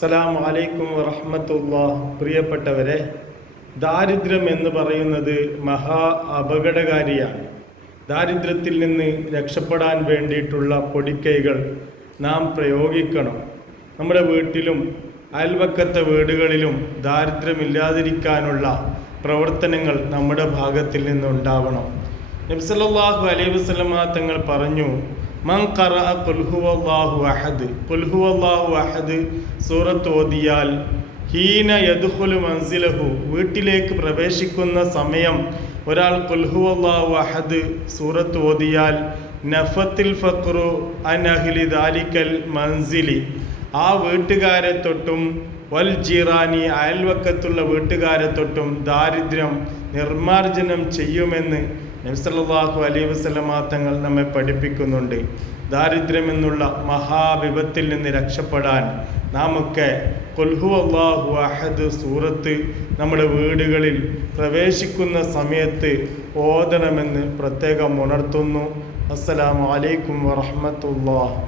അസ്സലാമു അലൈക്കും വറഹ്മത്തുള്ളാഹി. പ്രിയപ്പെട്ടവരെ, ദാരിദ്ര്യം എന്ന് പറയുന്നത് മഹാ അപകടകാരിയാണ്. ദാരിദ്ര്യത്തിൽ നിന്ന് രക്ഷപ്പെടാൻ വേണ്ടിയിട്ടുള്ള പൊടിക്കൈകൾ നാം പ്രയോഗിക്കണം. നമ്മുടെ വീട്ടിലും അയൽവക്കത്തെ വീടുകളിലും ദാരിദ്ര്യമില്ലാതിരിക്കാനുള്ള പ്രവർത്തനങ്ങൾ നമ്മുടെ ഭാഗത്തിൽ നിന്നുണ്ടാവണം. നബി സല്ലല്ലാഹു അലൈഹി വസല്ലമ തങ്ങൾ പറഞ്ഞു, മൻ ഖറഅ ഖുൽ ഹുവല്ലാഹു അഹദ്, ഖുൽ ഹുവല്ലാഹു അഹദ് സൂറത്ത് ഓതിയാൽ ഹീന യദ്ഖുലു മൻസിലഹു, വീട്ടിലേക്ക് പ്രവേശിക്കുന്ന സമയം ഒരാൾ ഖുൽ ഹുവല്ലാഹു അഹദ് സൂറത്ത് ഓതിയാൽ നഫത്തിൽ ഫഖ്റു അൻ അഹ്ലി ദാലിക്കൽ മൻസിലി, ആ വീട്ടുകാരെ തൊട്ടും വൽ ജിറാനി, അയൽവക്കത്തുള്ള വീട്ടുകാരെ തൊട്ടും ദാരിദ്ര്യം നിർമാർജനം ചെയ്യുമെന്ന് നബി സല്ലല്ലാഹു അലൈഹി വസല്ലമ തങ്ങൾ നമ്മെ പഠിപ്പിക്കുന്നുണ്ട്. ദാരിദ്ര്യമെന്നുള്ള മഹാവിപത്തിൽ നിന്ന് രക്ഷപ്പെടാൻ നാമൊക്കെ ഖുൽ ഹുവല്ലാഹു അഹദ് സൂറത്ത് നമ്മുടെ വീടുകളിൽ പ്രവേശിക്കുന്ന സമയത്ത് ഓതണമെന്ന് പ്രത്യേകം ഉണർത്തുന്നു. അസ്സലാമു അലൈക്കും വറഹ്മത്തുള്ളാഹി.